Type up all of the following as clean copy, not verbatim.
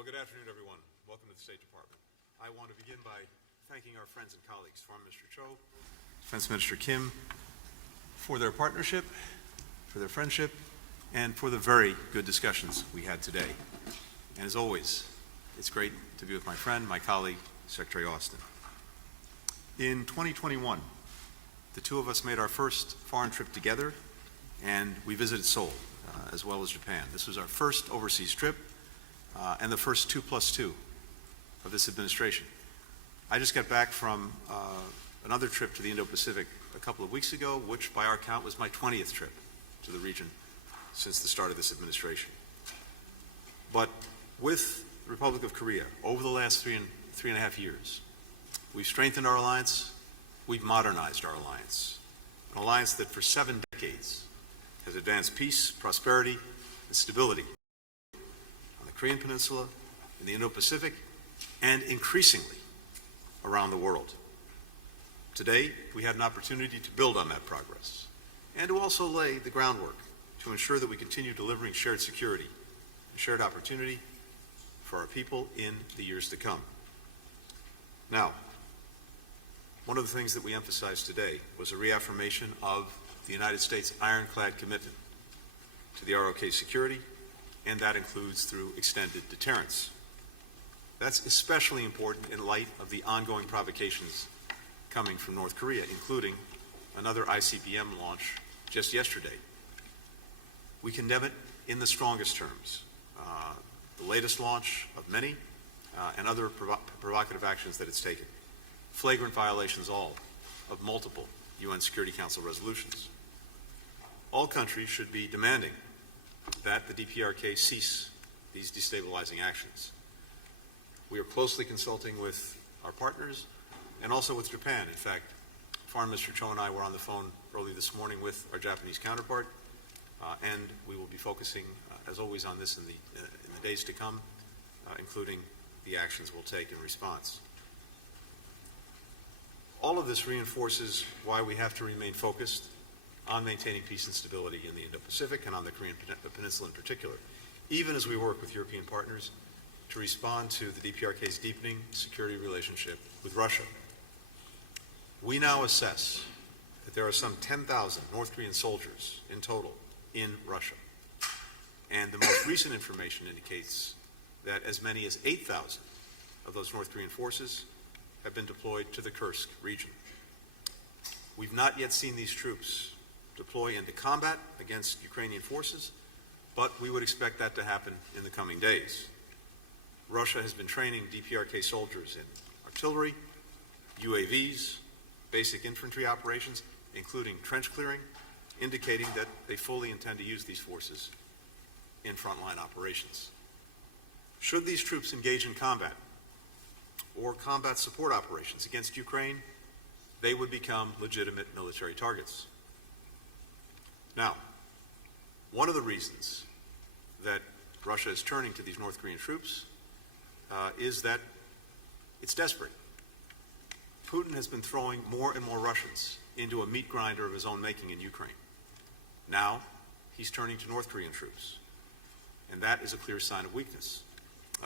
Well, good afternoon, everyone. Welcome to the State Department. I want to begin by thanking our friends and colleagues, Foreign Minister Cho, Defense Minister Kim, for their partnership, for their friendship, and for the very good discussions we had today. And as always, it's great to be with my friend, my colleague, Secretary Austin. In 2021, the two of us made our first foreign trip together, and we visited Seoul, as well as Japan. This was our first overseas trip, and the first 2+2 of this administration. I just got back from another trip to the Indo-Pacific a couple of weeks ago, which by our count was my 20th trip to the region since the start of this administration. But with the Republic of Korea, over the last three and a half years, we've strengthened our alliance, we've modernized our alliance, an alliance that for 7 decades has advanced peace, prosperity, and stability on the Korean Peninsula, in the Indo-Pacific, and increasingly around the world. Today, we had an opportunity to build on that progress and to also lay the groundwork to ensure that we continue delivering shared security and shared opportunity for our people in the years to come. Now, one of the things that we emphasized today was a reaffirmation of the United States' ironclad commitment to the ROK security, and that includes through extended deterrence. That's especially important in light of the ongoing provocations coming from North Korea, including another ICBM launch just yesterday. We condemn it in the strongest terms. The latest launch of many and other provocative actions that it's taken. Flagrant violations all of multiple UN Security Council resolutions. All countries should be demanding that the DPRK cease these destabilizing actions. We are closely consulting with our partners and also with Japan. In fact, Foreign Minister Cho and I were on the phone early this morning with our Japanese counterpart, and we will be focusing, as always, on this in the days to come, including the actions we'll take in response. All of this reinforces why we have to remain focused on maintaining peace and stability in the Indo-Pacific and on the Korean Peninsula in particular, even as we work with European partners to respond to the DPRK's deepening security relationship with Russia. We now assess that there are some 10,000 North Korean soldiers in total in Russia. And the most recent information indicates that as many as 8,000 of those North Korean forces have been deployed to the Kursk region. We've not yet seen these troops deploy into combat against Ukrainian forces, but we would expect that to happen in the coming days. Russia has been training DPRK soldiers in artillery, UAVs, basic infantry operations, including trench clearing, indicating that they fully intend to use these forces in frontline operations. Should these troops engage in combat or combat support operations against Ukraine, they would become legitimate military targets. Now, one of the reasons that Russia is turning to these North Korean troops is that it's desperate. Putin has been throwing more and more Russians into a meat grinder of his own making in Ukraine. Now, he's turning to North Korean troops, and that is a clear sign of weakness.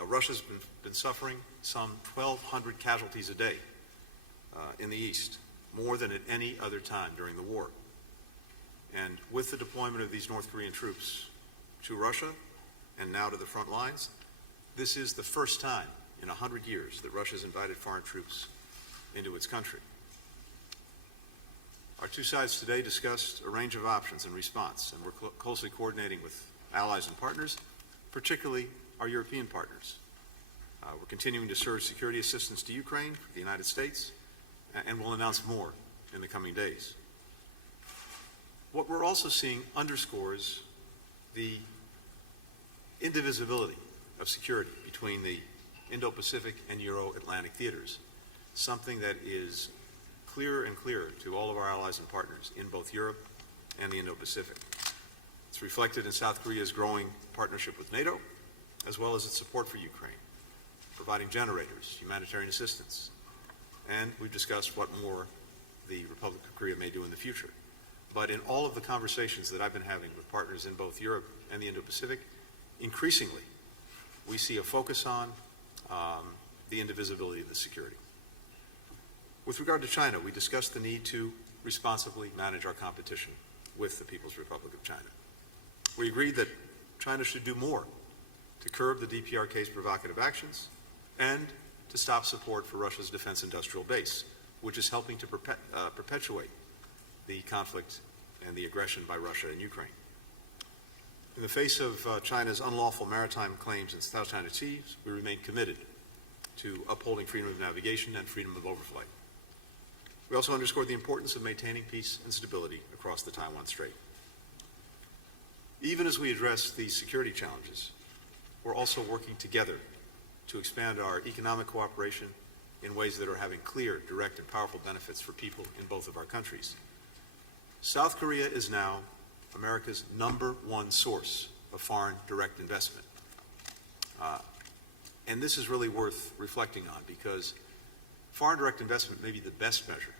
Russia's been suffering some 1,200 casualties a day in the east, more than at any other time during the war. And with the deployment of these North Korean troops to Russia and now to the front lines, this is the first time in 100 years that Russia has invited foreign troops into its country. Our two sides today discussed a range of options in response, and we're closely coordinating with allies and partners, particularly our European partners. We're continuing to surge security assistance to Ukraine, the United States, and we'll announce more in the coming days. What we're also seeing underscores the indivisibility of security between the Indo-Pacific and Euro-Atlantic theaters, something that is clearer and clearer to all of our allies and partners in both Europe and the Indo-Pacific. It's reflected in South Korea's growing partnership with NATO, as well as its support for Ukraine, providing generators, humanitarian assistance, and we've discussed what more the Republic of Korea may do in the future. But in all of the conversations that I've been having with partners in both Europe and the Indo-Pacific, increasingly, we see a focus on the indivisibility of the security. With regard to China, we discussed the need to responsibly manage our competition with the People's Republic of China. We agreed that China should do more to curb the DPRK's provocative actions and to stop support for Russia's defense industrial base, which is helping to perpetuate the conflict and the aggression by Russia in Ukraine. In the face of China's unlawful maritime claims in South China Seas, we remain committed to upholding freedom of navigation and freedom of overflight. We also underscored the importance of maintaining peace and stability across the Taiwan Strait. Even as we address these security challenges, we're also working together to expand our economic cooperation in ways that are having clear, direct, and powerful benefits for people in both of our countries. South Korea is now America's #1 source of foreign direct investment. And this is really worth reflecting on, because foreign direct investment may be the best measure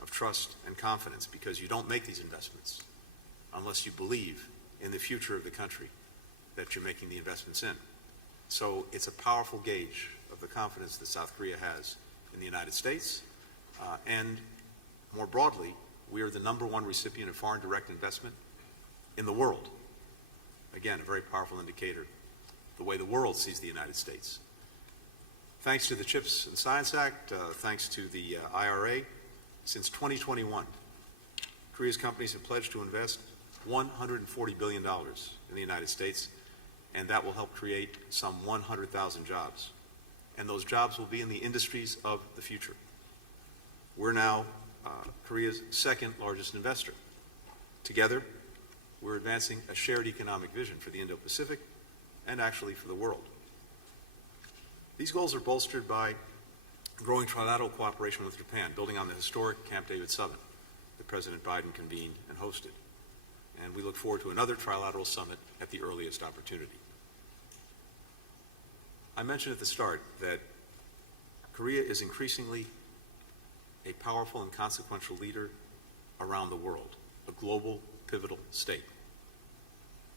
of trust and confidence, because you don't make these investments unless you believe in the future of the country that you're making the investments in. So it's a powerful gauge of the confidence that South Korea has in the United States. And more broadly, we are the #1 recipient of foreign direct investment in the world. Again, a very powerful indicator the way the world sees the United States. Thanks to the CHIPS and Science Act, thanks to the IRA, since 2021, Korea's companies have pledged to invest $140 billion in the United States, and that will help create some 100,000 jobs. And those jobs will be in the industries of the future. We're now Korea's second largest investor. Together, we're advancing a shared economic vision for the Indo-Pacific and actually for the world. These goals are bolstered by growing trilateral cooperation with Japan, building on the historic Camp David summit that President Biden convened and hosted. And we look forward to another trilateral summit at the earliest opportunity. I mentioned at the start that Korea is increasingly a powerful and consequential leader around the world, a global pivotal state.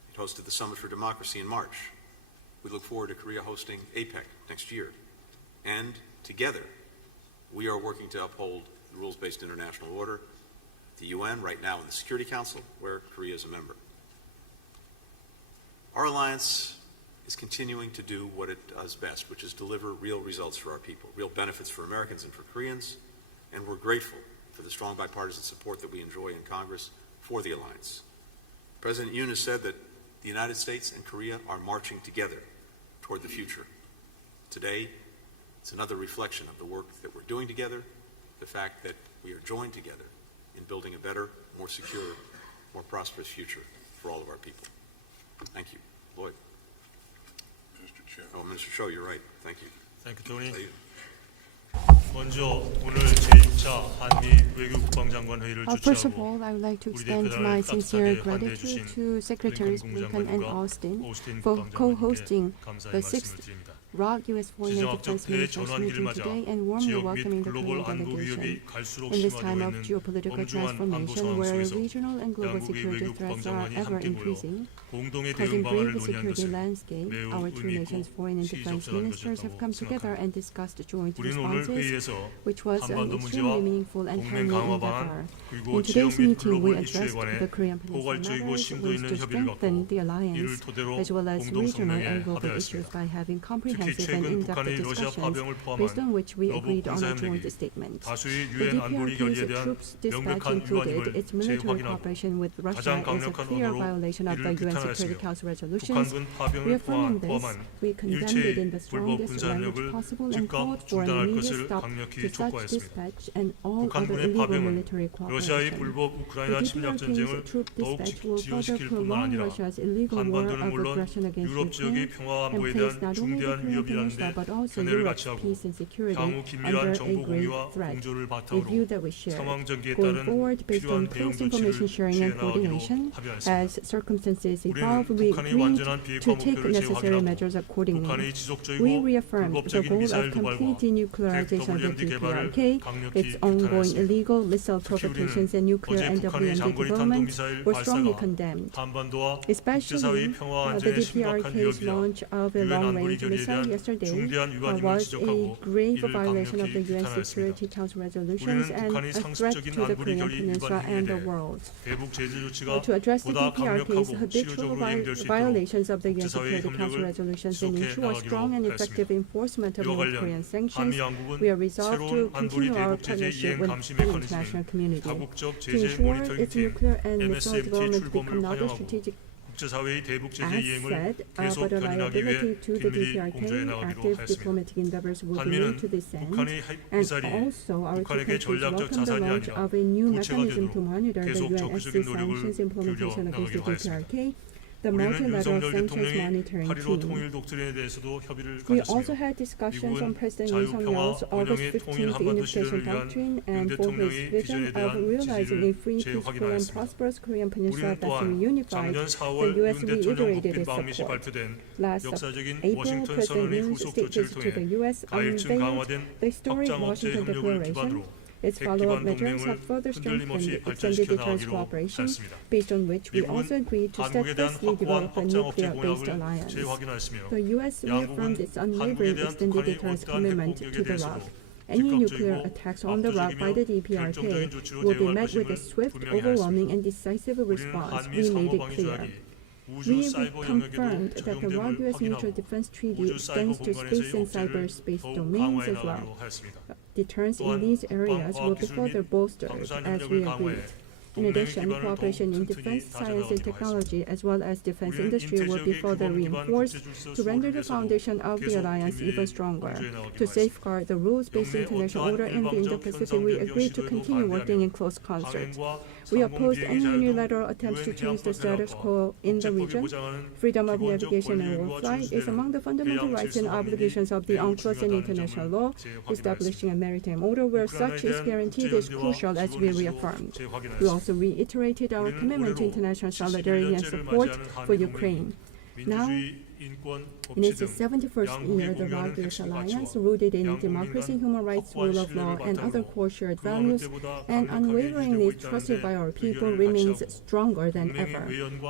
It hosted the Summit for Democracy in March. We look forward to Korea hosting APEC next year. And together, we are working to uphold the rules-based international order at the UN, right now in the Security Council, where Korea is a member. Our alliance is continuing to do what it does best, which is deliver real results for our people, real benefits for Americans and for Koreans, and we're grateful for the strong bipartisan support that we enjoy in Congress for the alliance. President Yoon has said that the United States and Korea are marching together toward the future. Today, it's another reflection of the work that we're doing together, the fact that we are joined together in building a better, more secure, more prosperous future for all of our people. Thank you. Lloyd. Mr. Chair. Oh, Minister Cho, you're right. Thank you. Thank you, Tony. Thank you. 먼저 오늘 제2차 한미 외교국방장관 회의를 First of 주최하고 all, I would like to 우리 extend 대표단을 my sincere 따뜻하게 환대해 gratitude 주신 to Secretaries 블링컨 Blinken and 국무장관과 Austin for co-hosting 감사의 the 말씀을 6th 드립니다. ROC U.S. Foreign and 지정학적 Defense 폐해 Ministers 전환기를 meeting 맞아 today and warmly 지역 및 welcoming the 글로벌 Korean 안보 위협이 delegation. 갈수록 In this time of 심화되고 있는 geopolitical 엄중한 안보 transformation 상황 where 속에서 regional and global 양국의 security threats are 외교국방장관이 ever 함께 모여 increasing, 공동의 causing 대응 방안을 grave 논의한 security 것은 landscape, 매우 our two 의미 nations' 있고 foreign and defense 시의적절한 ministers have come 것이었다고 together 생각합니다. and discussed joint 우리는 오늘 responses, 회의에서 which was an 한반도 extremely 문제와 meaningful and 동맹 timely 강화 endeavor. 방안 그리고 In 지역 today's 및 meeting, we 글로벌 이슈에 addressed 관해 the Korean Peninsula 포괄적이고 matters, 심도 ways 있는 to 협의를 strengthen 갖고 the 이를 alliance, 토대로 as well as 공동 regional 성명에 and global issues 합의하였습니다. by having 특히 comprehensive and 최근 in-depth 북한의 러시아 discussions, 파병을 based on 포함한 which we 러북 agreed on a 군사협력이 joint statement. 다수의 The 유엔 안보리 결의에 DPRK's 대한 troops dispatch 명백한 included 위반임을 its military 재확인하고 cooperation with Russia 가장 as a 강력한 clear 언어로 violation of the 이를 UN Security 비탄하였으며 Council resolutions. 북한군 파병을 Reaffirming this, 포함한 we condemned it in 일체의 the 불법 strongest 군사협력을 language possible and 즉각 called for an 중단할 immediate 것을 stop 강력히 to such 촉구하였습니다. dispatch and all other 북한군의 illegal 파병은 military 러시아의 cooperation. 불법 The 우크라이나 침략 전쟁을 DPRK's troop 더욱 dispatch will further 지연시킬 뿐만 prolong 아니라 Russia's illegal war 한반도는 of 물론 aggression against 유럽 지역의 Ukraine 평화 and 안보에 place 대한 not only the 중대한 Korean 위협이라는데 Peninsula, but also 견해를 Europe's 같이 하고 peace and security 향후 긴밀한 under 정보 a great 공유와 threat. 공조를 A 바탕으로 view that we share. 상황 전개에 Going 따른 forward, based on 필요한 대응 close information 조치를 sharing and 취해 나가기로 coordination, 합의하였습니다. as circumstances 우리는 evolve, we 북한의 agreed 완전한 비핵화 to take 목표를 necessary 재확인하고 measures accordingly. 북한의 We 지속적이고 reaffirmed the 불법적인 goal 미사일 of complete 도발과 denuclearization of the WMD 개발을 DPRK, 강력히 its ongoing 규탄하였습니다. illegal missile 특히 provocations and 우리는 nuclear 어제 and 북한의 WMD 장거리 development 탄도미사일 were strongly 발사가 condemned. 한반도와 Especially 국제사회의 평화와 the 안전에 심각한 DPRK's 위협이야 launch of a 유엔 안보리 long-range 결의에 missile 대한 yesterday 중대한 위반임을 was a 지적하고 grave 이를 violation of 강력히 the UN 규탄하였습니다. Security Council resolutions 우리는 and 북한의 a threat 상습적인 to the 안보리 Korean 결의 Peninsula 위반 행위에 and the 대해 world. 대북 제재 조치가 To address the 보다 DPRK's 강력하고 habitual 실효적으로 이행될 수 있도록 violations of the UN 국제사회의 Security Council 협력을 resolutions and 지속해 ensure strong and 나가기로 effective 하였습니다. enforcement of 이와 North 관련 Korean sanctions, 한미 양국은 we are resolved to 새로운 안보리 continue our 대북 제재 partnership 이행 with 감시 the international 메커니즘을 community 다국적 to 제재 ensure 모니터링 its 팀 nuclear and missile MSMT development 출범을 become another 환영하고 strategic 국제사회의 대북 제재 asset, 이행을 but 계속 a 견인하기 위해 liability to the 긴밀히 공조해 DPRK. 나가기로 Active 하였습니다. diplomatic endeavors will be 한미는 made to this end. 북한의 And 미사일이 also, our two 북한에게 countries 전략적 welcome the 자산이 launch 아니라 of a new 부채가 mechanism to 되도록 monitor the 계속 UNSC 적극적인 노력을 sanctions implementation 기울여 against the 나가기로 하였습니다. DPRK. The 우리는 multilateral 윤석열 sanctions 대통령의 monitoring 8.15 team. 통일 독트린에 대해서도 협의를 We also 가졌으며 had discussions on 미국은 President 자유, 평화, Yong-hyun's August 번영의 통일 15th 한반도 unification 시대를 위한 doctrine 윤 and for his 대통령의 vision 비전에 of 대한 realizing a 지지를 free, peaceful and 재확인하였습니다. prosperous Korean peninsula 우리는 that's 또한 reunified. 작년 4월 The U.S. 윤 대통령 reiterated 국빈 its 방미 시 support. 발표된 Last 역사적인 April, 워싱턴 President 선언의 Yoon's 후속 state 조치를 visit to the 통해 U.S. 가일층 unveiled 강화된 the historic 확장 억제 Washington 협력을 Declaration. 기반으로 Its 핵 follow-up 기반 measures 동맹을 have further 흔들림 없이 strengthened extended 발전시켜 deterrence 나가기로 cooperation, 하였습니다. based on which we 미국은 also agreed to 한국에 대한 steadfastly 확고한 develop a 확장 억제 nuclear-based 공약을 alliance. 재확인하였으며 The U.S. reaffirmed 양국은 its 한국에 unwavering 대한 extended 북한의 deterrence 어떠한 핵 commitment 공격에 to the 대해서도 ROC. Any nuclear 즉각적이고 attacks on the ROC by the 압도적이며 결정적인 DPRK 조치로 will be 대응할 met with a 것임을 swift, 분명히 overwhelming, 하였습니다. and decisive 우리는 response. 한미 We made it 상호방위 clear. 조약이 우주 We 사이버 영역에도 confirmed that the 적용됨을 ROC-US Mutual 확인하고 Defense Treaty 우주 사이버 extends to 공간에서의 space and 억제를 cyberspace 더욱 domains 강화해 as well. 나가기로 하였습니다. Deterrence in 또한 these areas will be 국방과학기술 further 및 bolstered 방산 as 협력을 we 강화해 agreed. In 동맹의 addition, 기반을 cooperation in 더욱 defense, 튼튼히 science, and 다져나가기로 technology, as well as defense 우리는 industry, will be 인체 further 지역의 기본 기반 reinforced 국제질서 to render the 수호를 foundation of the 계속 alliance 긴밀히 even stronger. 공조해 나가기로 To 하였습니다. safeguard the rules-based 영내 international 어떠한 order in the 일방적 Indo-Pacific, we 현상 agreed to 변경 continue 시도에도 working in 반대하며 close concert. 강행과 We 상공 opposed 비행의 any 자유도 unilateral attempts to 유엔 change the 해양법 status 회원과 quo in the 국제법이 region. 보장하는 Freedom of 기본적 navigation and 권리와 overflight is 준수되는 among the fundamental 해양 rights and 질서 확립이 obligations of the 매우 UNCLOS and 중요하다는 international 점을 law. 재확인하였습니다. Establishing a maritime order where such is guaranteed is crucial, as we reaffirmed. We also reiterated our commitment to international solidarity and support for Ukraine. Now, in its 71st year, the ROC-US alliance, rooted in democracy, human rights, rule of law, and other core shared values, and unwaveringly trusted by our people, remains stronger than ever.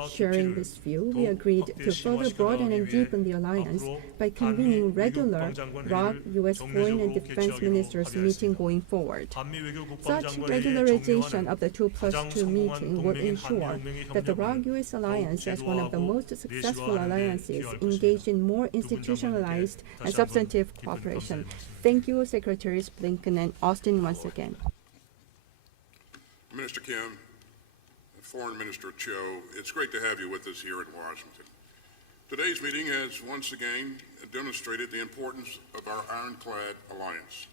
Sharing this view, we agreed to further broaden and deepen the alliance by convening regular ROC-US foreign and defense ministers meeting going forward. Such regularization of the 2+2 meeting would ensure that the ROC-US alliance, as one of the most successful alliances, engaged in more institutionalized and substantive cooperation. Thank you, Secretaries Blinken and Austin, once again. Minister Kim, Foreign Minister Cho, it's great to have you with us here in Washington. Today's meeting has once again demonstrated the importance of our ironclad alliance.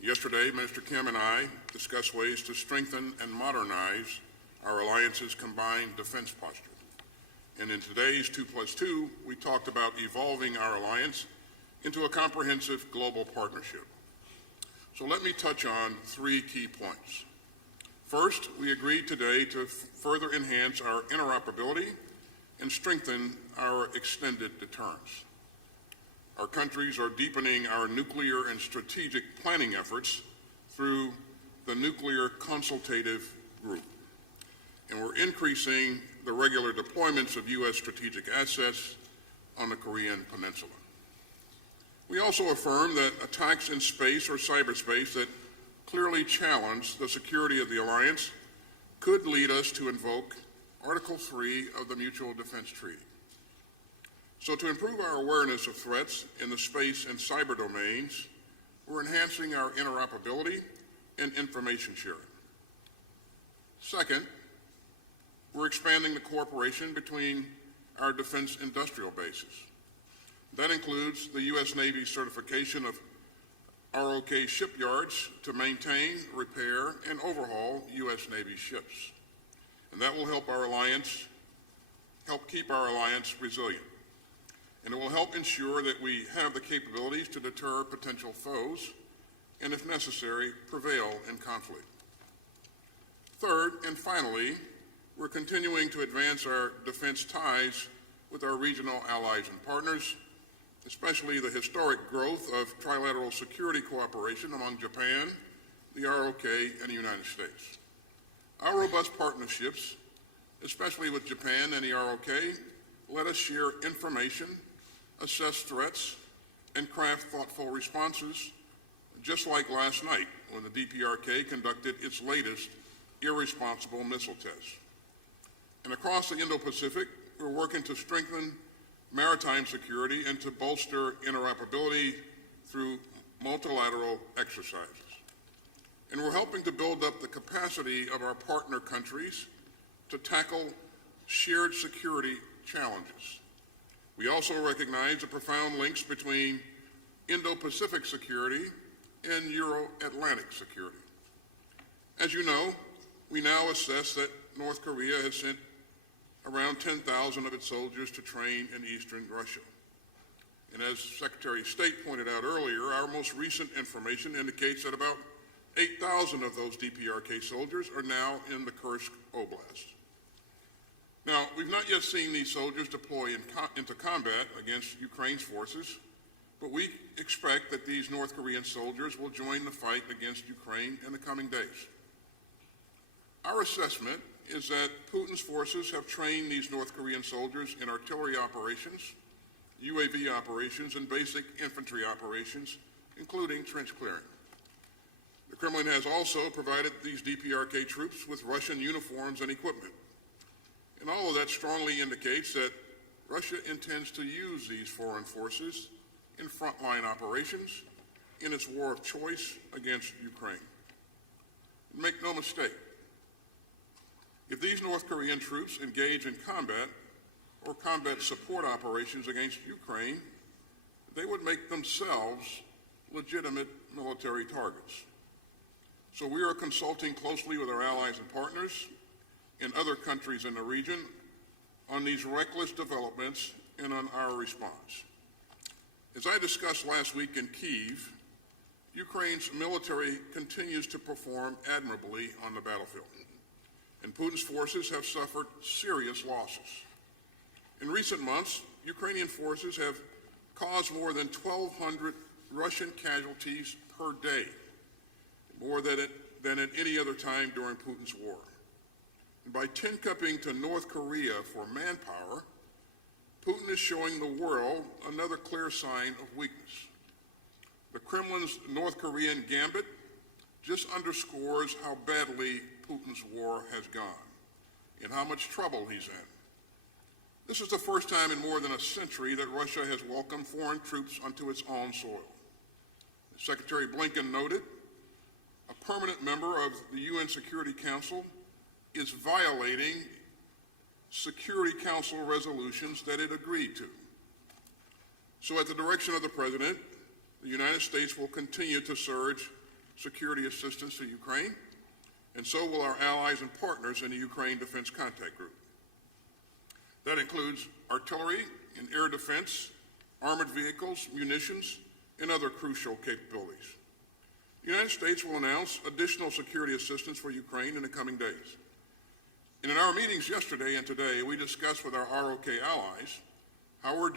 Yesterday, Minister Kim and I discussed ways to strengthen and modernize our alliance's combined defense posture. And in today's 2+2, we talked about evolving our alliance into a comprehensive global partnership. So let me touch on 3 key points. First, we agreed today to further enhance our interoperability and strengthen our extended deterrence. Our countries are deepening our nuclear and strategic planning efforts through the Nuclear Consultative Group. And we're increasing the regular deployments of U.S. strategic assets on the Korean Peninsula. We also affirm that attacks in space or cyberspace that clearly challenge the security of the alliance could lead us to invoke Article 3 of the Mutual Defense Treaty. So to improve our awareness of threats in the space and cyber domains, we're enhancing our interoperability and information sharing. Second, we're expanding the cooperation between our defense industrial bases. That includes the U.S. Navy's certification of ROK shipyards to maintain, repair, and overhaul U.S. Navy ships. And that will help keep our alliance resilient. and it will help ensure that we have the capabilities to deter potential foes and, if necessary, prevail in conflict. Third, and finally, we're continuing to advance our defense ties with our regional allies and partners, especially the historic growth of trilateral security cooperation among Japan, the ROK, and the United States. Our robust partnerships, especially with Japan and the ROK, let us share information, assess threats, and craft thoughtful responses, just like last night when the DPRK conducted its latest irresponsible missile test. And across the Indo-Pacific, we're working to strengthen maritime security and to bolster interoperability through multilateral exercises. And we're helping to build up the capacity of our partner countries to tackle shared security challenges. We also recognize the profound links between Indo-Pacific security and Euro-Atlantic security. As you know, we now assess that North Korea has sent around 10,000 of its soldiers to train in eastern Russia. And as Secretary of State pointed out earlier, our most recent information indicates that about 8,000 of those DPRK soldiers are now in the Kursk Oblast. Now, we've not yet seen these soldiers deploy into combat against Ukraine's forces, but we expect that these North Korean soldiers will join the fight against Ukraine in the coming days. Our assessment is that Putin's forces have trained these North Korean soldiers in artillery operations, UAV operations, and basic infantry operations, including trench clearing. The Kremlin has also provided these DPRK troops with Russian uniforms and equipment. And all of that strongly indicates that Russia intends to use these foreign forces in frontline operations in its war of choice against Ukraine. Make no mistake, if these North Korean troops engage in combat or combat support operations against Ukraine, they would make themselves legitimate military targets. So we are consulting closely with our allies and partners in other countries in the region on these reckless developments and on our response. As I discussed last week in Kyiv, Ukraine's military continues to perform admirably on the battlefield, and Putin's forces have suffered serious losses. In recent months, Ukrainian forces have caused more than 1,200 Russian casualties per day, more than at any other time during Putin's war. And by tin-cupping to North Korea for manpower, Putin is showing the world another clear sign of weakness. The Kremlin's North Korean gambit just underscores how badly Putin's war has gone and how much trouble he's in. This is the first time in more than a century that Russia has welcomed foreign troops onto its own soil. As Secretary Blinken noted, a permanent member of the UN Security Council is violating Security Council resolutions that it agreed to. So at the direction of the President, the United States will continue to surge security assistance to Ukraine, and so will our allies and partners in the Ukraine Defense Contact Group. That includes artillery and air defense, armored vehicles, munitions, and other crucial capabilities. The United States will announce additional security assistance for Ukraine in the coming days. And in our meetings yesterday and today, we discussed with our ROK allies how we're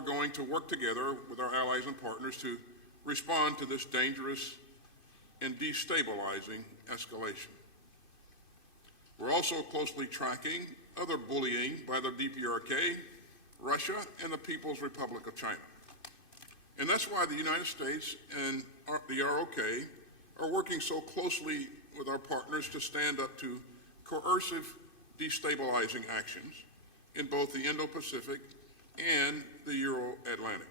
going to work together with our allies and partners to respond to this dangerous and destabilizing escalation. We're also closely tracking other bullying by the DPRK, Russia, and the People's Republic of China. And that's why the United States and the ROK are working so closely with our partners to stand up to coercive destabilizing actions in both the Indo-Pacific and the Euro-Atlantic.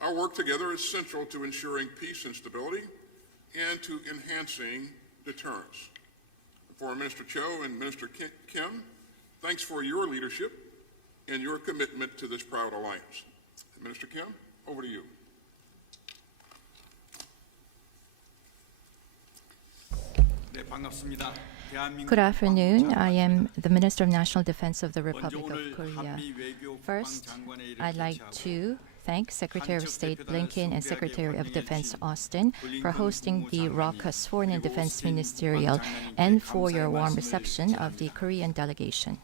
Our work together is central to ensuring peace and stability and to enhancing deterrence. Foreign Minister Cho and Minister Kim, thanks for your leadership and your commitment to this proud alliance. Minister Kim, over to you. 네, Good afternoon. I am the Minister of National Defense of the Republic of Korea. First, I'd like to thank Secretary of State Blinken and Secretary of Defense Austin for hosting the raucous Foreign and Defense Ministerial and for your warm reception of the Korean delegation.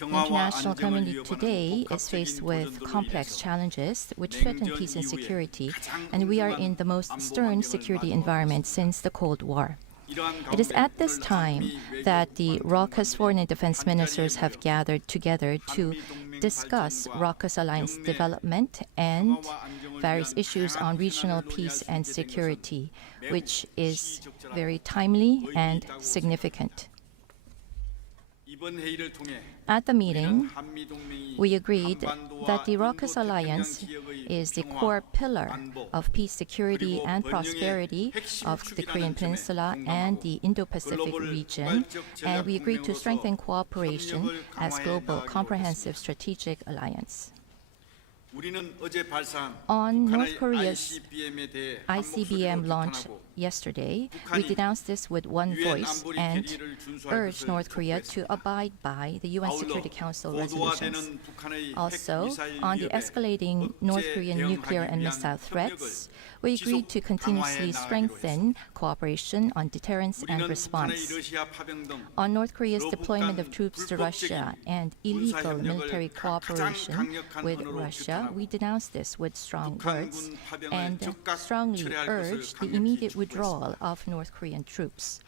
The international community today is faced with complex challenges which threaten peace and security, and we are in the most stern security environment since the Cold War. It is at this time that the raucous foreign and defense ministers have gathered together to discuss raucous alliance development and various issues on regional peace and security, which is very timely and significant. At the meeting, we agreed that the raucous alliance is the core pillar of peace, security, and prosperity of the Korean Peninsula and the Indo-Pacific region, and we agreed to strengthen cooperation as global comprehensive strategic alliance. On North Korea's ICBM launch yesterday, we denounced this with one voice and urged North Korea to abide by the UN Security Council resolutions. Also, on the escalating North Korean nuclear and missile threats, we agreed to continuously strengthen cooperation on deterrence and response. On North Korea's deployment of troops to Russia and illegal military cooperation with Russia, we denounced this with strong words and strongly urged the immediate withdrawal of North Korean troops.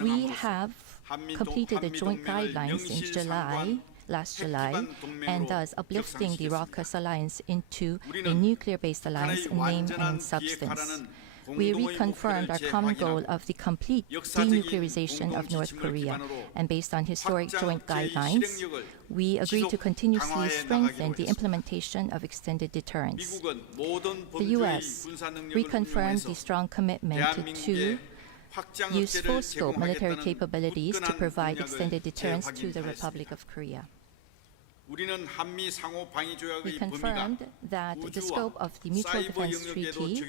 We have completed the joint guidelines in last July, and thus uplifting the raucous alliance into a nuclear-based alliance in name and substance. We reconfirmed our common goal of the complete denuclearization of North Korea, and based on historic joint guidelines, we agreed to continuously strengthen the implementation of extended deterrence. The U.S. reconfirmed the strong commitment to use full-scope military capabilities to provide extended deterrence to the Republic of Korea. We confirmed that the scope of the Mutual Defense Treaty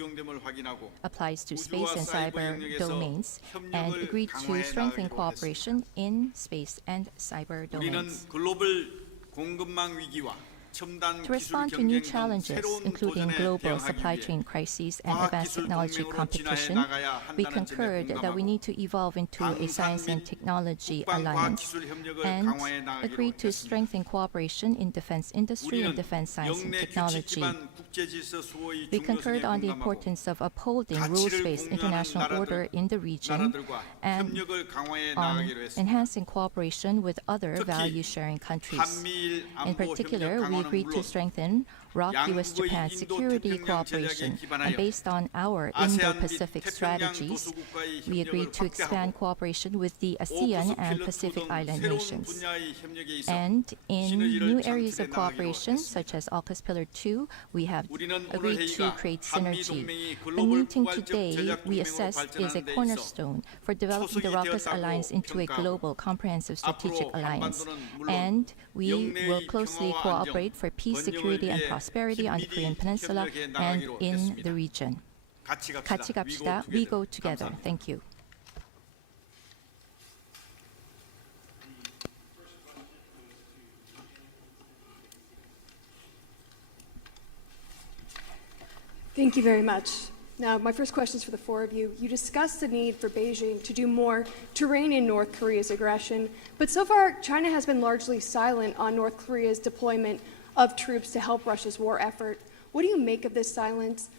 applies to space and cyber domains and agreed to strengthen cooperation in space and cyber domains. To respond to new challenges, including global supply chain crises and advanced technology competition, we concurred that we need to evolve into a science and technology alliance and agreed to strengthen cooperation in defense industry and defense science and technology. We concurred on the importance of upholding rules-based international order in the region and on enhancing cooperation with other value-sharing countries. In particular, we agreed to strengthen ROK-US-Japan security cooperation, and based on our Indo-Pacific strategies, we agreed to expand cooperation with the ASEAN and Pacific Island nations. And in new areas of cooperation, such as AUKUS Pillar 2, we have agreed to create synergy. The meeting today, we assessed, is a cornerstone for developing the raucous alliance into a global, comprehensive strategic alliance. And we will closely cooperate for peace, security, and prosperity on the Korean Peninsula and in the region. 같이 갑시다. We go together. Thank you. Thank you very much. Now, my first question is for the four of you. You discussed the need for Beijing to do more to rein in North Korea's aggression, but so far, China has been largely silent on North Korea's deployment of troops to help Russia's war effort. What do you make of this silence?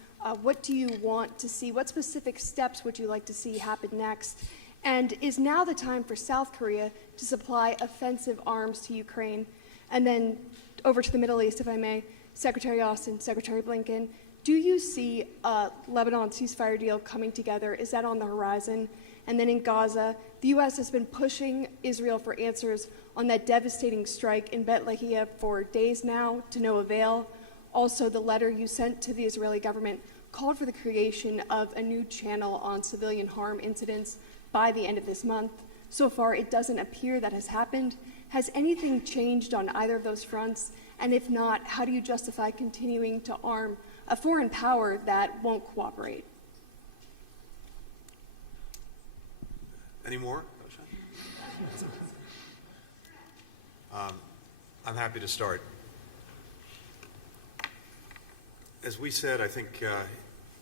What do you want to see? What specific steps would you like to see happen next? And is now the time for South Korea to supply offensive arms to Ukraine? And then over to the Middle East, if I may, Secretary Austin, Secretary Blinken, do you see a Lebanon ceasefire deal coming together? Is that on the horizon? And then in Gaza, the U.S. has been pushing Israel for answers on that devastating strike in Bet Lahia for days now, to no avail. Also, the letter you sent to the Israeli government called for the creation of a new channel on civilian harm incidents by the end of this month. So far, it doesn't appear that has happened. Has anything changed on either of those fronts? And if not, how do you justify continuing to arm a foreign power that won't cooperate? Any more? I'm happy to start. As we said, I think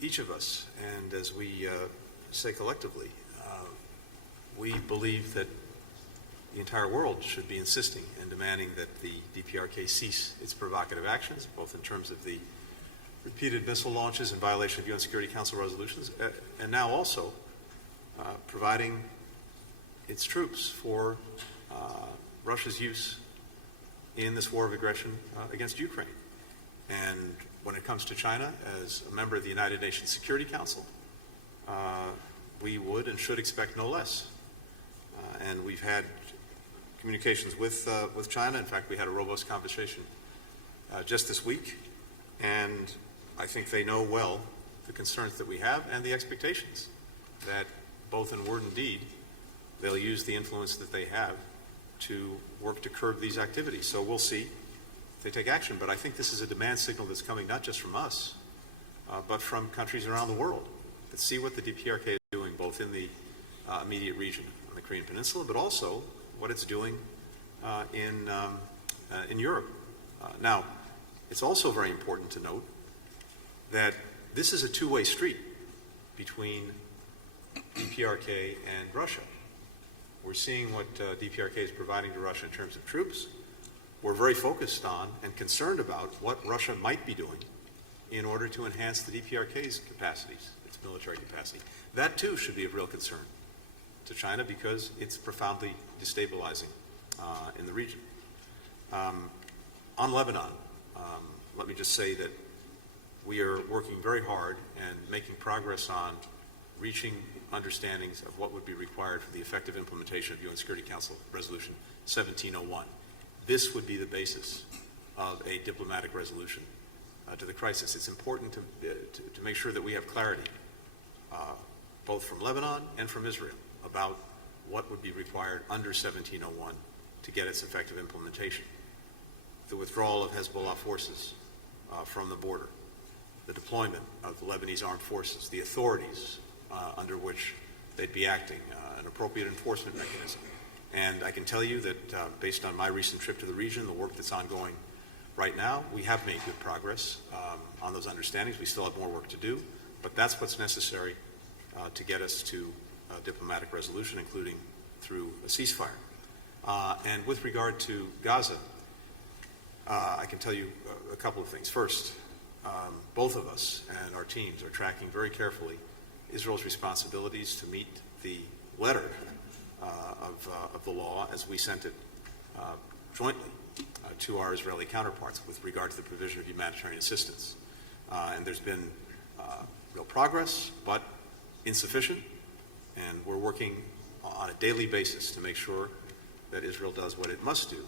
each of us, and as we say collectively, we believe that the entire world should be insisting and demanding that the DPRK cease its provocative actions, both in terms of the repeated missile launches in violation of UN Security Council resolutions, and now also providing its troops for Russia's use in this war of aggression against Ukraine. And when it comes to China, as a member of the United Nations Security Council, we would and should expect no less. And we've had communications with China. In fact, we had a robust conversation just this week, and I think they know well the concerns that we have and the expectations that both in word and deed, they'll use the influence that they have to work to curb these activities. So we'll see if they take action. But I think this is a demand signal that's coming not just from us, but from countries around the world that see what the DPRK is doing, both in the immediate region on the Korean Peninsula, but also what it's doing in Europe. Now, it's also very important to note that this is a two-way street between DPRK and Russia. We're seeing what DPRK is providing to Russia in terms of troops. We're very focused on and concerned about what Russia might be doing in order to enhance the DPRK's capacities, its military capacity. That too should be of real concern to China because it's profoundly destabilizing in the region. On Lebanon, let me just say that we are working very hard and making progress on reaching understandings of what would be required for the effective implementation of UN Security Council Resolution 1701. This would be the basis of a diplomatic resolution to the crisis. It's important to make sure that we have clarity, both from Lebanon and from Israel, about what would be required under 1701 to get its effective implementation. The withdrawal of Hezbollah forces from the border, the deployment of the Lebanese armed forces, the authorities under which they'd be acting, an appropriate enforcement mechanism. And I can tell you that based on my recent trip to the region, the work that's ongoing right now, we have made good progress on those understandings. We still have more work to do, but that's what's necessary to get us to a diplomatic resolution, including through a ceasefire. And with regard to Gaza, I can tell you a couple of things. First, both of us and our teams are tracking very carefully Israel's responsibilities to meet the letter of the law as we sent it jointly to our Israeli counterparts with regard to the provision of humanitarian assistance. And there's been real progress, but insufficient, and we're working on a daily basis to make sure that Israel does what it must do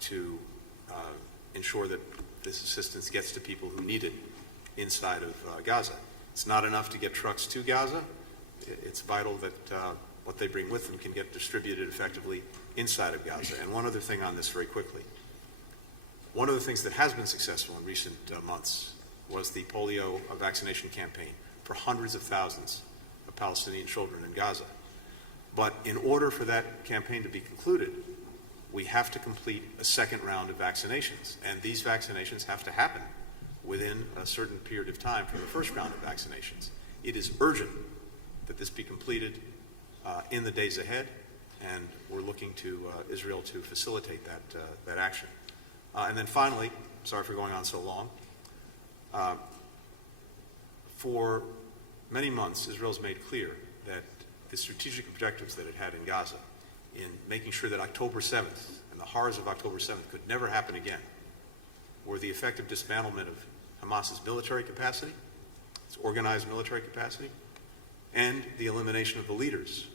to ensure that this assistance gets to people who need it inside of Gaza. It's not enough to get trucks to Gaza. It's vital that what they bring with them can get distributed effectively inside of Gaza. And one other thing on this very quickly. One of the things that has been successful in recent months was the polio vaccination campaign for hundreds of thousands of Palestinian children in Gaza. But in order for that campaign to be concluded, we have to complete a second round of vaccinations. And these vaccinations have to happen within a certain period of time from the first round of vaccinations. It is urgent that this be completed in the days ahead, and we're looking to Israel to facilitate that action. And then finally, sorry for going on so long, for many months, Israel's made clear that the strategic objectives that it had in Gaza in making sure that October 7th and the horrors of October 7th could never happen again were the effective dismantlement of Hamas's military capacity, its organized military capacity, and the elimination of the leaders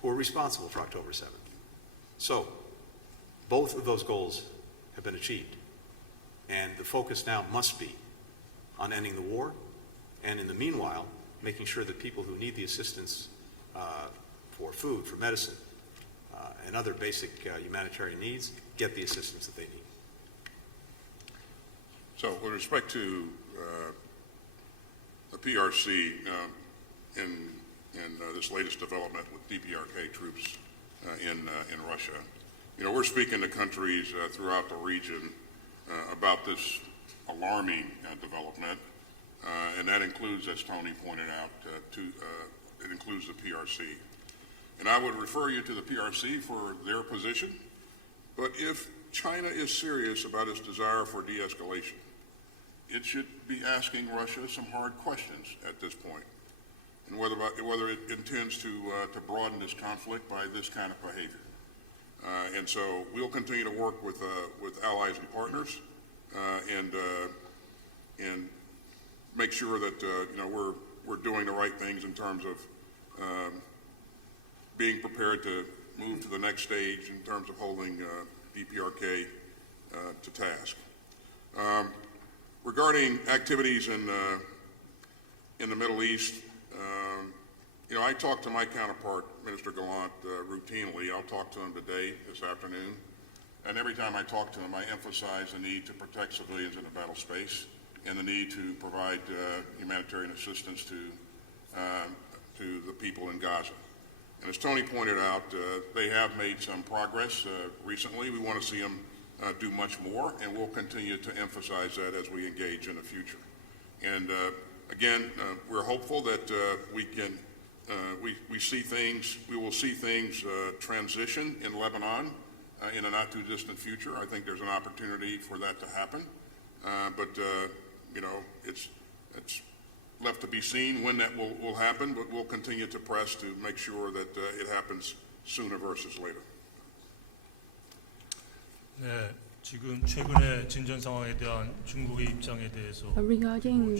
who were responsible for October 7th. So, both of those goals have been achieved. And the focus now must be on ending the war, and in the meanwhile, making sure that people who need the assistance for food, for medicine, and other basic humanitarian needs get the assistance that they need. So with respect to the PRC in this latest development with DPRK troops in Russia, we're speaking to countries throughout the region about this alarming development, and that includes, as Tony pointed out, it includes the PRC. And I would refer you to the PRC for their position, but if China is serious about its desire for de-escalation, it should be asking Russia some hard questions at this point, and whether it intends to broaden this conflict by this kind of behavior. And so we'll continue to work with allies and partners, and make sure that we're doing the right things in terms of being prepared to move to the next stage in terms of holding DPRK to task. Regarding activities in the Middle East, I talk to my counterpart, Minister Gallant, routinely. I'll talk to him today, this afternoon. And every time I talk to him, I emphasize the need to protect civilians in the battle space and the need to provide humanitarian assistance to the people in Gaza. And as Tony pointed out, they have made some progress recently. We want to see them do much more, and we'll continue to emphasize that as we engage in the future. And again, we're hopeful that we will see things transition in Lebanon in a not too distant future. I think there's an opportunity for that to happen, but it's left to be seen when that will happen. But we'll continue to press to make sure that it happens sooner versus later. 네, 지금 최근의 진전 상황에 대한 중국의 입장에 대해서 Regarding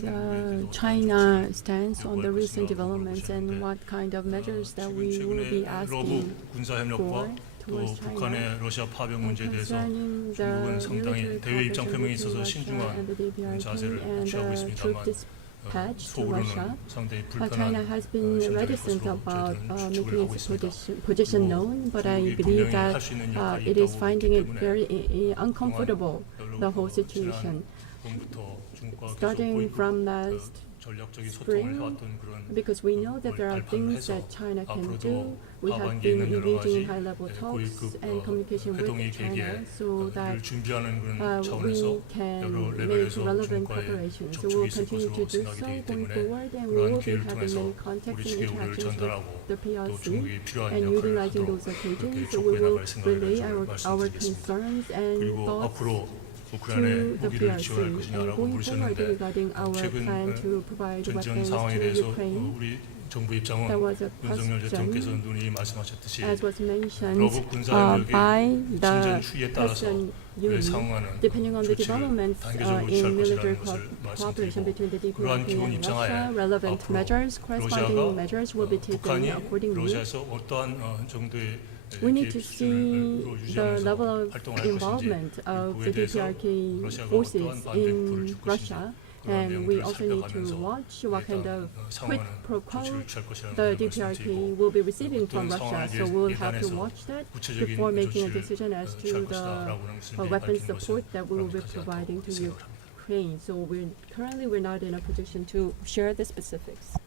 China's stance on the recent developments and what kind of measures that we will be asking 군사 협력과 for 또 towards China, 북한의 러시아 파병 문제에 대해서 concerning 중국은 the 상당히 military 대외 입장 표명에 cooperation 있어서 between Russia and the 신중한 DPRK 자세를 and 취하고 the troop 있습니다만 dispatch to Russia. 속으로는 상당히 China 불편한 has been 현장일 reticent 것으로 about 저희들은 making 추측을 하고 its 있습니다. position known, but I 중국이 believe 분명히 that 할 수 있는 역할이 it is 있다고 finding 보기 it 때문에 very uncomfortable, the whole situation. 봄부터 중국과 Starting 계속 from last 전략적인 소통을 spring, 해왔던 그런 because we know that there are things that China can do. We have been engaging in high-level talks and communication with China so that 준비하는 그런 we 차원에서 can 여러 make 레벨에서 relevant 중국과의 cooperation. So 접촉이 we'll 있을 continue to 것으로 do 생각이 so 되기 going 때문에 forward, and we 그러한 will be 기회를 having 통해서 many contacts 우리 and 측의 우려를 interactions with 전달하고 the 또 PRC, 중국이 필요한 and 역할을 utilizing 하도록 those 그렇게 occasions, so 촉구해 we will 나갈 생각을 relay 가지고 our 말씀드리겠습니다. concerns and 그리고 thoughts 앞으로 to 우크라이나에 the 무기를 PRC. 지원할 And 것이냐라고 going forward 물으셨는데 regarding our 최근 plan to provide 전전 weapons 상황에 to 대해서 Ukraine, 우리 정부 입장은 there was a 윤석열 대통령께서 question, 눈이 말씀하셨듯이 as was mentioned 러브 군사 by 협력의 the 진전 추이에 따라서 President 그에 Yoon, 상응하는 depending on the 조치를 developments 단계적으로 in 취할 military 것이라는 것을 cooperation 말씀드리고 between the 그러한 DPRK 기본 and 입장하에 Russia, relevant 앞으로 measures, corresponding 러시아가 measures will be taken 북한이 accordingly. 러시아에서 어떠한 정도의 We need 개입 to 수준을 see the 유지하면서 level of 활동할 것인지 involvement of 그에 the 대해서 DPRK 러시아가 forces 어떠한 반대표를 in 줄 것인지 Russia, 그러한 and we 내용들을 also need to 살펴가면서 watch what kind of quid 상황하는 pro quo 조치를 취할 것이라는 the 것을 DPRK 말씀드리고 will be receiving 어떤 from Russia. 상황을 So we'll have to 예단해서 watch that 구체적인 before making a 조치를 decision as to 취할 the 것이다라고 하는 것을 weapon 밝히는 support 것은 that we will be 바람직하지 providing 않다고 to 생각을 합니다. Ukraine. So we're not in a position to share the specifics.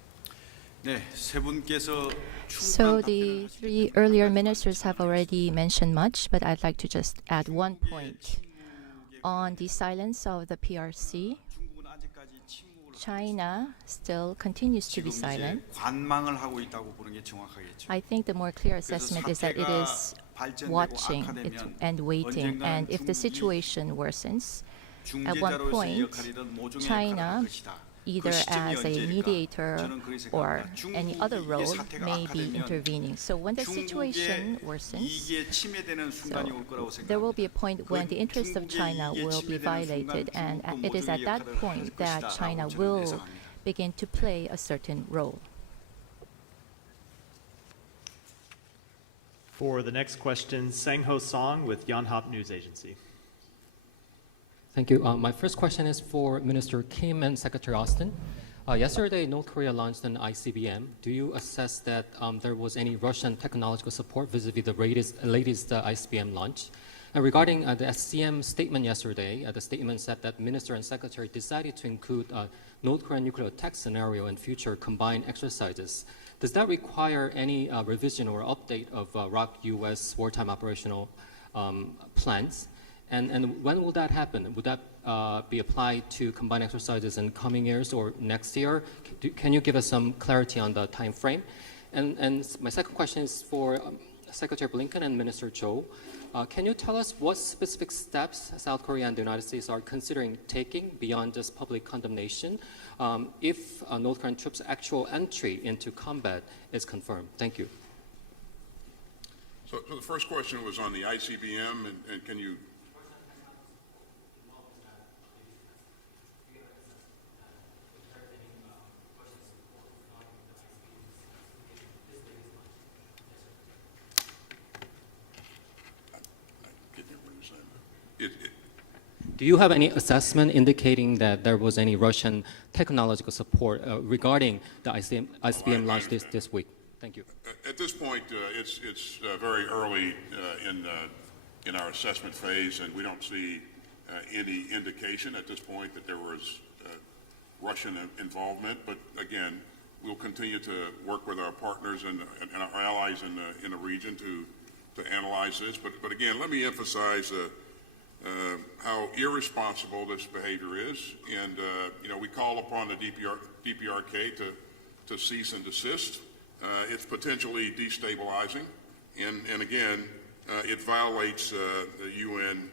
네, 세 분께서 So the three earlier ministers have already mentioned much, but I'd like to just add one point. On the silence of the PRC, 중국은 아직까지 침묵을 China still continues to be 지금 이제 silent. 관망을 하고 있다고 보는 게 정확하겠죠. I think the more clear assessment is that it is watching and waiting, and if the situation worsens, at one point, China, either as a mediator or any other role, may be intervening. So when the situation worsens, there will be a point when the interests of China will be violated, and it is at that point that China will begin to play a certain role. For the next question, Sang-ho Song with Yonhap News Agency. Thank you. My first question is for Minister Kim and Secretary Austin. Yesterday, North Korea launched an ICBM. Do you assess that there was any Russian technological support vis-a-vis the latest ICBM launch? Regarding the SCM statement yesterday, the statement said that Minister and Secretary decided to include North Korean nuclear attack scenario in future combined exercises. Does that require any revision or update of ROK-US wartime operational plans? And when will that happen? Would that be applied to combined exercises in coming years or next year? Can you give us some clarity on the time frame? And my second question is for Secretary Blinken and Minister Cho. Can you tell us what specific steps South Korea and the United States are considering taking beyond just public condemnation if North Korean troops' actual entry into combat is confirmed? Thank you. So the first question was on the ICBM, and can you... Do you have any assessment indicating that there was any Russian technological support regarding the ICBM launch this week? Thank you. At this point, it's very early in our assessment phase, and we don't see any indication at this point that there was Russian involvement. But again, we'll continue to work with our partners and our allies in the region to analyze this. But again, let me emphasize how irresponsible this behavior is, and we call upon the DPRK to cease and desist. It's potentially destabilizing, and again, it violates the UN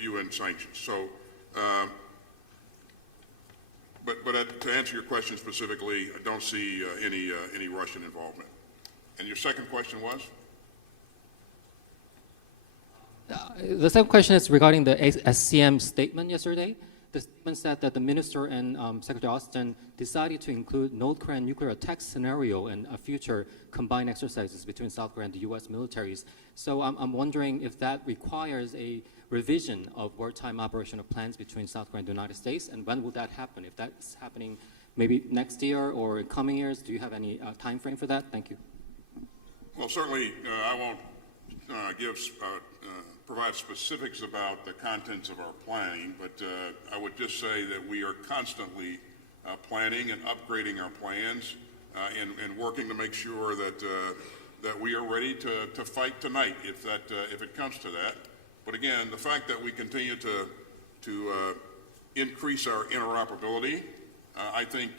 UN sanctions. So, but to answer your question specifically, I don't see any Russian involvement. And your second question was? The second question is regarding the SCM statement yesterday. The statement said that the minister and Secretary Austin decided to include North Korean nuclear attack scenario in future combined exercises between South Korea and the U.S. militaries. So I'm wondering if that requires a revision of wartime operational plans between South Korea and the United States, and when will that happen? If that's happening maybe next year or in coming years, do you have any time frame for that? Thank you. Well, certainly I won't provide specifics about the contents of our planning, but I would just say that we are constantly planning and upgrading our plans and working to make sure that we are ready to fight tonight if it comes to that. But again, the fact that we continue to increase our interoperability, I think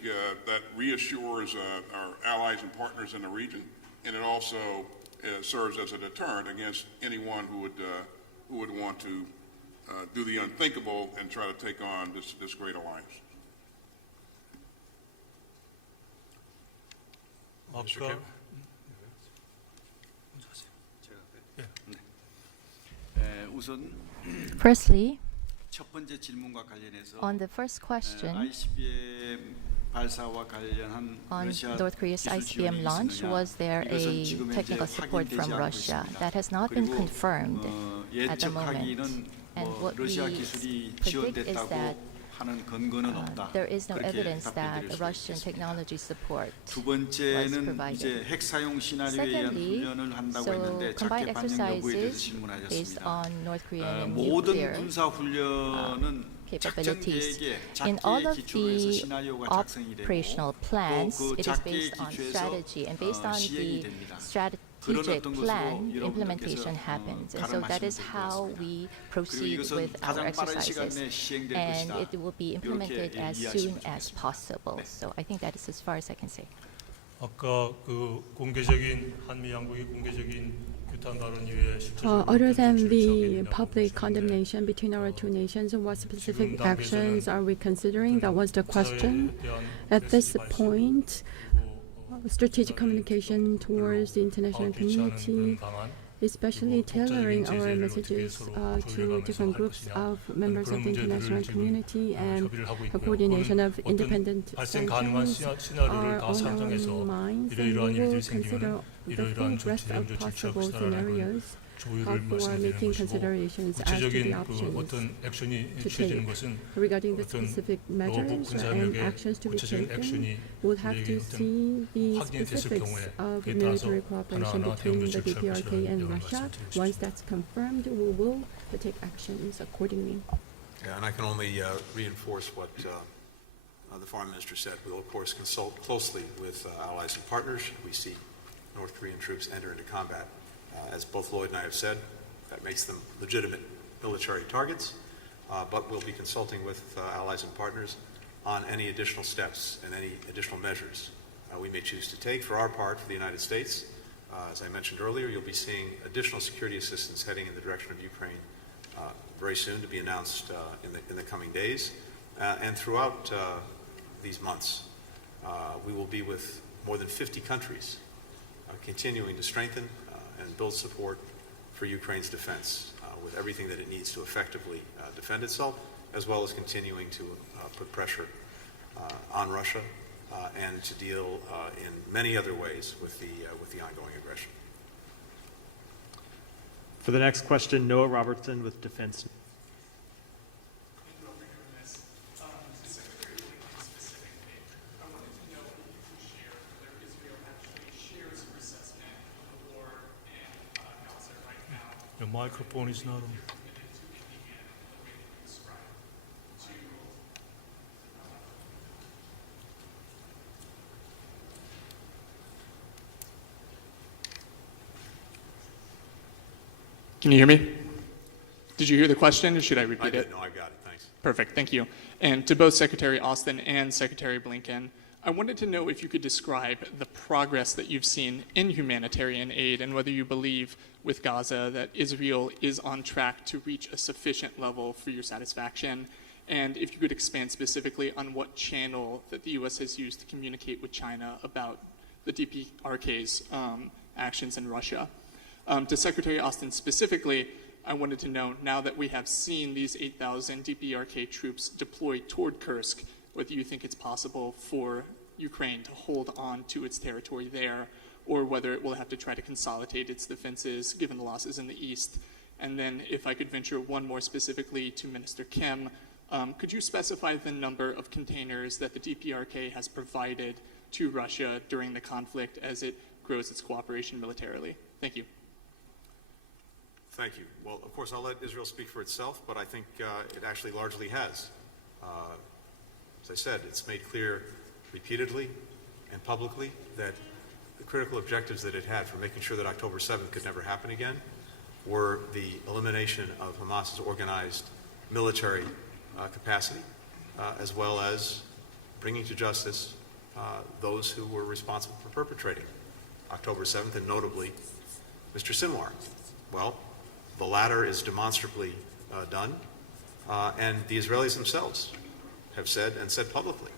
that reassures our allies and partners in the region, and it also serves as a deterrent against anyone who would want to do the unthinkable and try to take on this great alliance. Mr. Kim? Firstly, 첫 번째 질문과 관련해서 on the first question ICBM 발사와 관련한 on 러시아 North Korea's 기술 ICBM 지원이 launch, 있느냐, was there 이것은 a 지금 현재 technical support 확인되지 from 않고 Russia? 있습니다. That has not been 그리고 confirmed at the moment. 예측하기는 And what 러시아 we 기술이 predict is that 하는 근거는 없다. there is no 그렇게 evidence that 답변드릴 수 Russian 있겠습니다. technology support 두 was 번째는 provided. 이제 핵 사용 시나리오에 의한 Secondly, 훈련을 한다고 so 했는데 combined 작게 반영 여부에 대해서 exercises based 질문하셨습니다. on North Korean 모든 nuclear 군사 훈련은 작전 capabilities. 계획에 In all 작게 of 기초로 해서 the 시나리오가 작성이 되고 operational plans, 또 그 it is 작게 based on 기초에서 strategy, and based on 시행이 the 됩니다. strategic 어떤 것으로 plan, 여러분들께서, implementation happens. And so that is 가름하시면 how 될 것 we 그리고 proceed 이것은 with our 가장 빠른 시간 exercises. 내에 시행될 And 것이다. it will be implemented 이렇게 as 이해하시면 soon as 좋겠습니다. possible. 네. So I think that is as far as I can say. 아까 그 공개적인 한미 양국의 공개적인 규탄 발언 이외에 Other than the public condemnation between our two nations, what specific actions are we considering? That was the question. At this point, strategic communication towards the international community, especially tailoring our messages to different groups of members of the international community, and the coordination of independent sanctions are on our minds, and we will consider the full breadth of possible scenarios 조율을 for 말씀드리는 making 것이고 considerations as to the 구체적인 options 어떤 액션이 to 취해지는 take. 것은 Regarding the 어떤 specific 노부 measures and 군사력의 actions to be 구체적인 taken, 액션이 we'll have 우리에게 to see the 확인이 됐을 specifics 경우에 of 그에 따라서 military cooperation 하나하나 between 대응 the 조치를 취할 DPRK 것이라는 and 점을 Russia. 말씀드리고 Once 싶습니다. that's confirmed, we will take actions accordingly. Yeah, and I can only reinforce what the Foreign Minister said. We'll, of course, consult closely with allies and partners. We see North Korean troops enter into combat. As both Lloyd and I have said, that makes them legitimate military targets, but we'll be consulting with allies and partners on any additional steps and any additional measures we may choose to take. For our part, for the United States, as I mentioned earlier, you'll be seeing additional security assistance heading in the direction of Ukraine very soon, to be announced in the coming days. And throughout these months, we will be with more than 50 countries, continuing to strengthen and build support for Ukraine's defense with everything that it needs to effectively defend itself, as well as continuing to put pressure on Russia and to deal in many other ways with the ongoing aggression. For the next question, Noah Robertson with Defense. Your microphone is not on. Can you hear me? Did you hear the question, or should I repeat I did. it? No, I got it. Thanks. Perfect, thank you. And to both Secretary Austin and Secretary Blinken, I wanted to know if you could describe the progress that you've seen in humanitarian aid and whether you believe with Gaza that Israel is on track to reach a sufficient level for your satisfaction. And if you could expand specifically on what channel that the U.S. has used to communicate with China about the DPRK's actions in Russia. To Secretary Austin specifically, I wanted to know, now that we have seen these 8,000 DPRK troops deployed toward Kursk, whether you think it's possible for Ukraine to hold on to its territory there, or whether it will have to try to consolidate its defenses given the losses in the east. And then if I could venture one more specifically to Minister Kim, could you specify the number of containers that the DPRK has provided to Russia during the conflict as it grows its cooperation militarily? Thank you. Thank you. Well, of course, I'll let Israel speak for itself, but I think it actually largely has. As I said, it's made clear repeatedly and publicly that the critical objectives that it had for making sure that October 7th could never happen again were the elimination of Hamas's organized military capacity, as well as bringing to justice those who were responsible for perpetrating October 7th, and notably Mr. Sinwar. Well, the latter is demonstrably done, and the Israelis themselves have said, and said publicly,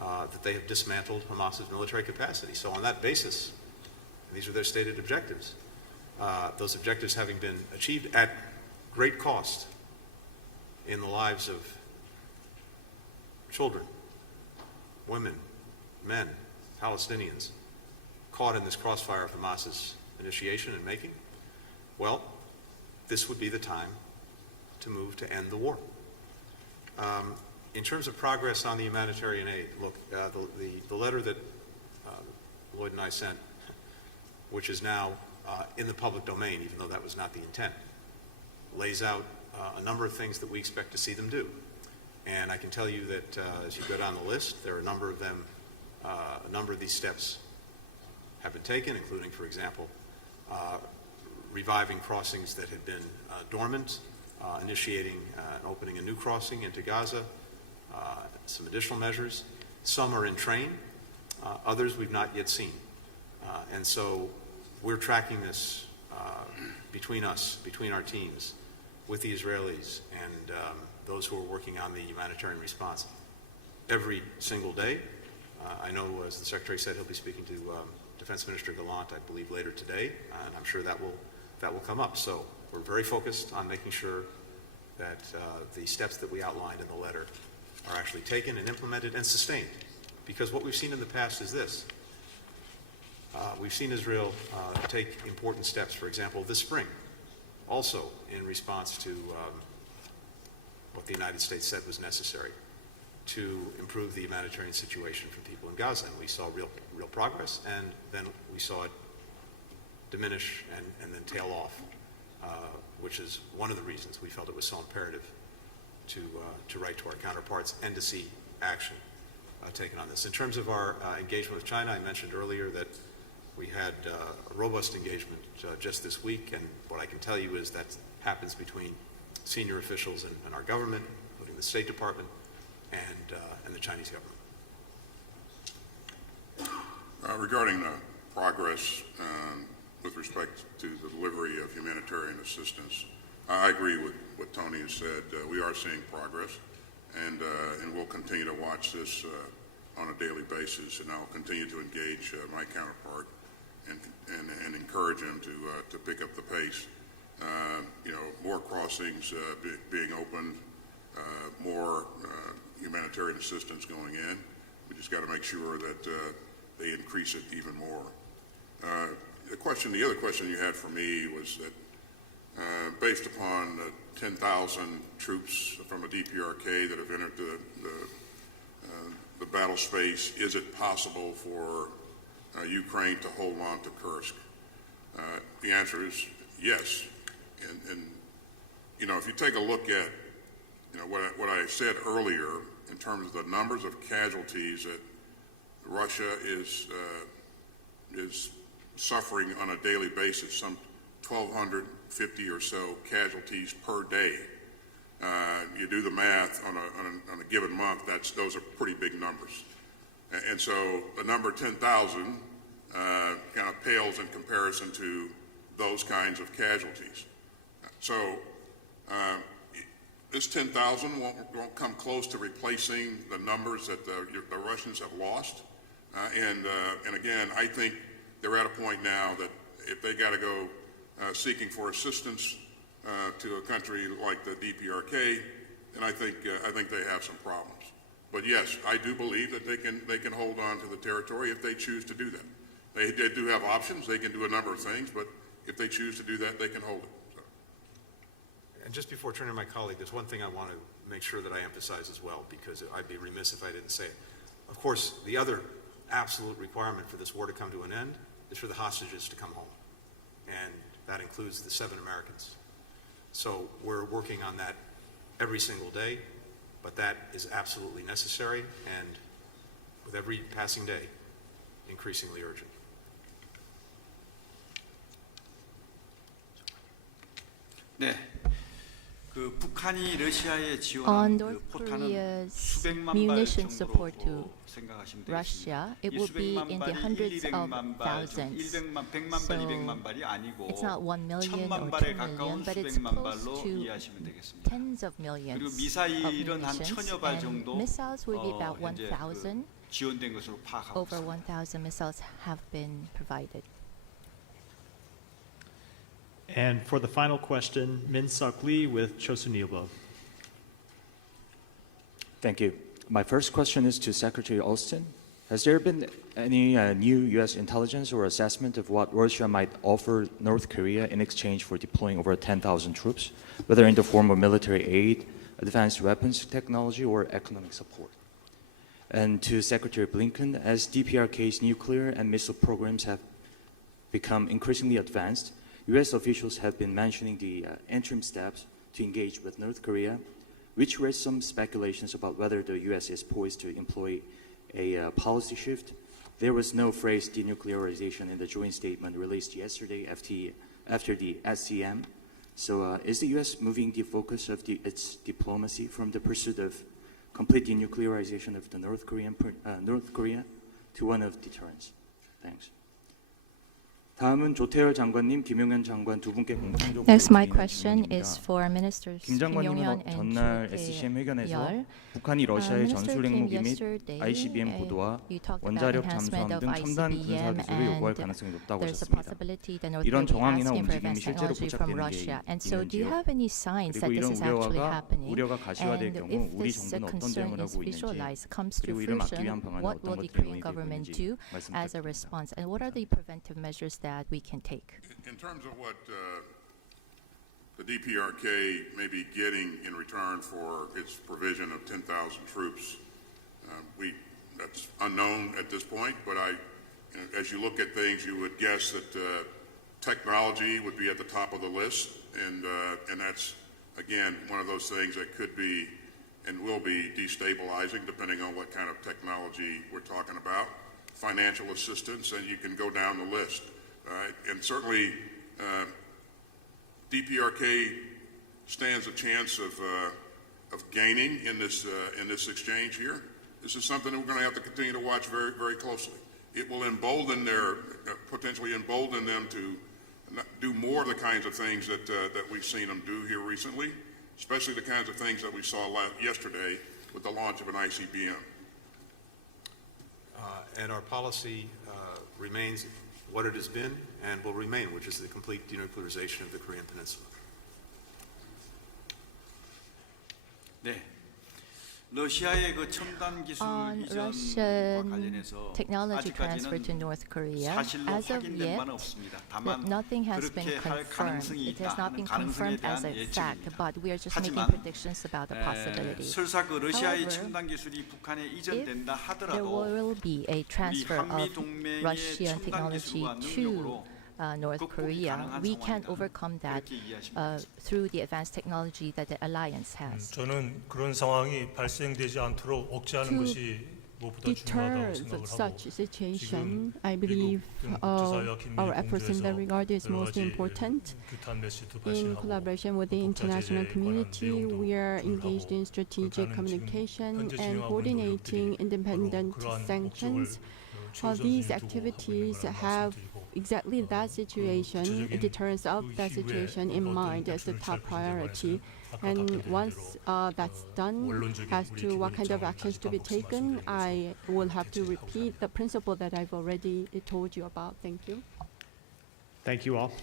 that they have dismantled Hamas's military capacity. So on that basis, these are their stated objectives. Those objectives having been achieved at great cost in the lives of children, women, men, Palestinians, caught in this crossfire of Hamas's initiation and making, well, this would be the time to move to end the war. In terms of progress on the humanitarian aid, look, the letter that Lloyd and I sent, which is now in the public domain, even though that was not the intent, lays out a number of things that we expect to see them do. And I can tell you that as you go down the list, there are a number of them, a number of these steps have been taken, including, for example, reviving crossings that had been dormant, initiating and opening a new crossing into Gaza, some additional measures. Some are in train, others we've not yet seen. And so we're tracking this between us, between our teams, with the Israelis and those who are working on the humanitarian response every single day. I know, as the Secretary said, he'll be speaking to Defense Minister Gallant, I believe, later today, and I'm sure that will come up. So we're very focused on making sure that the steps that we outlined in the letter are actually taken and implemented and sustained. Because what we've seen in the past is this. We've seen Israel take important steps. For example, this spring, also in response to what the United States said was necessary to improve the humanitarian situation for people in Gaza. And we saw real progress, and then we saw it diminish and then tail off, which is one of the reasons we felt it was so imperative to write to our counterparts and to see action taken on this. In terms of our engagement with China, I mentioned earlier that we had a robust engagement just this week, and what I can tell you is that happens between senior officials in our government, including the State Department, and the Chinese government. Regarding the progress with respect to the delivery of humanitarian assistance, I agree with what Tony has said. We are seeing progress, and we'll continue to watch this on a daily basis, and I'll continue to engage my counterpart and encourage him to pick up the pace. More crossings being opened, more humanitarian assistance going in. We just got to make sure that they increase it even more. The other question you had for me was that based upon 10,000 troops from a DPRK that have entered the battle space, is it possible for Ukraine to hold on to Kursk? The answer is yes. And if you take a look at what I said earlier in terms of the numbers of casualties that Russia is suffering on a daily basis, some 1,250 or so casualties per day. You do the math on a given month, those are pretty big numbers. And so the number 10,000 kind of pales in comparison to those kinds of casualties. So this 10,000 won't come close to replacing the numbers that the Russians have lost. And again, I think they're at a point now that if they got to go seeking for assistance to a country like the DPRK, then I think they have some problems. But yes, I do believe that they can hold on to the territory if they choose to do that. They do have options. They can do a number of things, but if they choose to do that, they can hold it. So. And just before turning to my colleague, there's one thing I want to make sure that I emphasize as well, because I'd be remiss if I didn't say it. Of course, the other absolute requirement for this war to come to an end is for the hostages to come home. And that includes the 7 Americans. So we're working on that every single day, but that is absolutely necessary, and with every passing day, increasingly urgent. 네. 그 북한이 러시아에 On 지원한 그 North 포탄은 Korea's 수백만 발 munition support to 정도로 생각하시면 되겠습니다. Russia, it 이 will be 수백만 in the 발이 hundreds of 200만 발, thousands. 100만, 100만 발, 200만 발이 아니고 It's not 1 million or 1000만 2 발에 million, 가까운 but it's 수백만 close 발로 to 이해하시면 되겠습니다. tens of millions 그리고 of 미사일은 한 munitions, 1000여 발 and 정도 missiles will be about 현재 1,000. 지원된 것으로 파악하고 Over 있습니다. 1,000 missiles have been provided. And for the final question, Min Suk Lee with Chosunilbo. Thank you. My first question is to Secretary Austin. Has there been any new U.S. intelligence or assessment of what Russia might offer North Korea in exchange for deploying over 10,000 troops, whether in the form of military aid, advanced weapons technology, or economic support? And to Secretary Blinken, as DPRK's nuclear and missile programs have become increasingly advanced, U.S. officials have been mentioning the interim steps to engage with North Korea, which raised some speculations about whether the U.S. is poised to employ a policy shift. There was no phrase denuclearization in the joint statement released yesterday after the SCM. So is the U.S. moving the focus of its diplomacy from the pursuit of complete denuclearization of the North Korea to one of deterrence? Thanks. 다음은 조태열 장관님, 김용현 장관 두 분께 공통적으로 Next, my 드리는 question 질문입니다. is for Ministers 김 Kim Yong-hyun 장관님은 and 전날 Cho SCM 회견에서 Tae-yul. 북한이 러시아의 Minister 전술 Kim 핵무기 및 yesterday, ICBM 고도와 you talked about 원자력 enhancement 잠수함 of 등 첨단 군사 ICBM, 기술을 요구할 and 가능성이 높다고 there's a 하셨습니다. possibility that North 이런 Korea 정황이나 asking for 움직임이 advanced 실제로 technology from 포착되는 게 Russia. And so, do you 있는지요? have any signs that 그리고 this 이런 is actually happening? 우려가 가시화될 And 경우 if 우리 this 정부는 어떤 concern 대응을 is 하고 있는지, visualized, comes to 그리고 이를 막기 위한 fruition, 방안은 what 어떤 will the 것들이 Korean 논의되고 government 있는지 do 말씀 as a 부탁드립니다. response? And what are the preventive measures that we can take? In terms of what the DPRK may be getting in return for its provision of 10,000 troops. That's unknown at this point, but as you look at things, you would guess that technology would be at the top of the list, and that's, again, one of those things that could be and will be destabilizing depending on what kind of technology we're talking about. Financial assistance, and you can go down the list. And certainly, DPRK stands a chance of gaining in this exchange here. This is something that we're going to have to continue to watch very, very closely. It will potentially embolden them to do more of the kinds of things that we've seen them do here recently, especially the kinds of things that we saw yesterday with the launch of an ICBM. And our policy remains what it has been and will remain, which is the complete denuclearization of the Korean Peninsula. 네. 러시아의 그 첨단 기술 On 이전과 Russian 관련해서 technology transfer to 아직까지는 North Korea, 사실로 as of 확인된 yet, 바는 없습니다. 다만 nothing has been 그렇게 할 confirmed. 가능성이 It has not 있다는 been 가능성에 confirmed as 대한 a fact, 예측입니다. but we are just making 하지만 predictions about the possibility. 설사 그 러시아의 However, 첨단 기술이 북한에 if 이전된다 there 하더라도 will be a 우리 transfer of 한미 동맹의 Russian 첨단 technology 기술과 to 능력으로 North Korea, we can overcome that through the advanced technology that the alliance has. 저는 그런 상황이 발생되지 않도록 억제하는 To 것이 무엇보다 deter 중요하다고 생각을 하고 such situation, 지금 I believe 미국 국제사회와 긴밀히 our efforts in that regard is 여러 most 가지 important. 규탄 메시지도 In 발신하고 collaboration with the 국가 international 제재에 관한 community, 내용도 we are engaged in 공유하고 strategic 그렇게 하는 communication 지금 현재 and 진행하고 있는 coordinating 노력들이 independent 바로 그러한 sanctions. 목적을 These 최우선순위에 두고 하고 있는 activities 거라는 have 말씀드리고 exactly that situation, 구체적인 deterrence of 그 that 이후에 situation in 어떤 mind as the 액션을 top 취할 priority. 건지에 관해서는 아까 And 답변드린 once 대로 that's done, 원론적인 as 우리 to what 기본 kind of 입장을 actions 다시 to be 반복해서 taken, 말씀드리면서 I will have to 대책하고 repeat the principle that I've already told you about. Thank you. Thank you all.